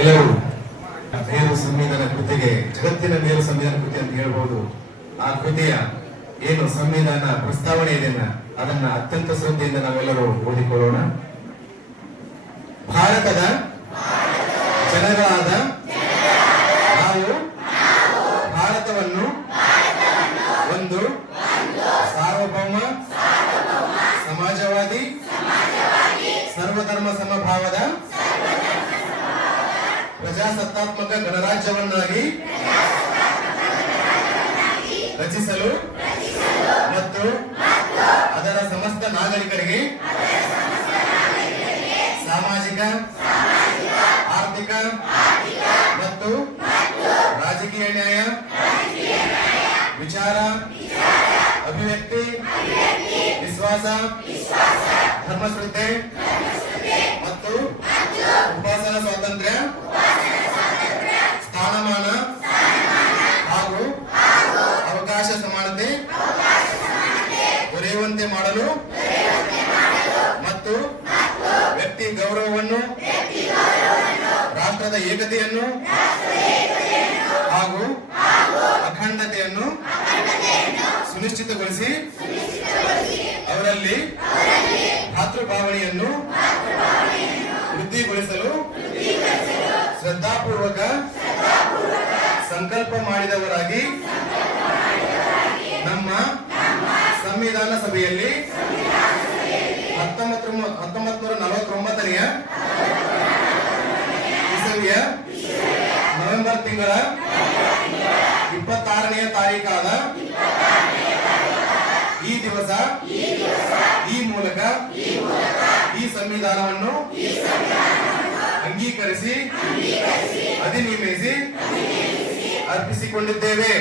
ಎಲ್ಲರೂ ಮೇರು ಸಂವಿಧಾನ ಕೃತಿಗೆ, ಜಗತ್ತಿನ ಮೇರು ಸಂವಿಧಾನ ಕೃತಿ ಅಂತ ಹೇಳ್ಬೋದು, ಆ ಕೃತಿಯ ಏನು ಸಂವಿಧಾನ ಪ್ರಸ್ತಾವನೆ ಇದೆಯನ್ನ ಅದನ್ನ ಅತ್ಯಂತ ಶ್ರದ್ಧೆಯಿಂದ ನಾವೆಲ್ಲರೂ ಓದಿಕೊಳ್ಳೋಣ. ಭಾರತದ ಜನರಾದ ನಾವು ಭಾರತವನ್ನು ಒಂದು ಸಾರ್ವಭೌಮ ಸಮಾಜವಾದಿ, ಸರ್ವಧರ್ಮ ಸಮಭಾವದ ಪ್ರಜಾಸತ್ತಾತ್ಮಕ ಗಣರಾಜ್ಯವನ್ನಾಗಿ ರಚಿಸಲು ಮತ್ತು ಅದರ ಸಮಸ್ತ ನಾಗರಿಕರಿಗೆ ಸಾಮಾಜಿಕ, ಆರ್ಥಿಕ ಮತ್ತು ರಾಜಕೀಯ ನ್ಯಾಯ, ವಿಚಾರ, ಅಭಿವ್ಯಕ್ತಿ, ವಿಶ್ವಾಸ ಧರ್ಮಶ್ರದ್ಧೆ ಮತ್ತು ಉಪಾಸನಾ ಸ್ವಾತಂತ್ರ್ಯ ಸ್ಥಾನಮಾನ ಹಾಗೂ ಅವಕಾಶ ಸಮಾನತೆ ದೊರೆಯುವಂತೆ ಮಾಡಲು ಮತ್ತು ವ್ಯಕ್ತಿ ಗೌರವವನ್ನು ರಾಷ್ಟ್ರದ ಏಕತೆಯನ್ನು ಹಾಗೂ ಅಖಂಡತೆಯನ್ನು ಸುನಿಶ್ಚಿತಗೊಳಿಸಿ ಅವರಲ್ಲಿ ಭಾತೃಭಾವನೆಯನ್ನು ವೃದ್ಧಿಗೊಳಿಸಲು ಶ್ರದ್ಧಾಪೂರ್ವಕ ಸಂಕಲ್ಪ ಮಾಡಿದವರಾಗಿ ನಮ್ಮ ಸಂವಿಧಾನ ಸಭೆಯಲ್ಲಿ ಹತ್ತೊಂಬತ್ತು ಹತ್ತೊಂಬತ್ ನೂರ ನಲವತ್ತೊಂಬತ್ತನೆಯ ಇಸವಿಯ ನವೆಂಬರ್ ತಿಂಗಳ ಇಪ್ಪತ್ತಾರನೆಯ ತಾರೀಕಾದ ಈ ದಿವಸ ಈ ಮೂಲಕ ಈ ಸಂವಿಧಾನವನ್ನು ಅಂಗೀಕರಿಸಿ, ಅಧಿನಿಯಮಿಸಿ, ಅರ್ಪಿಸಿಕೊಂಡಿದ್ದೇವೆ.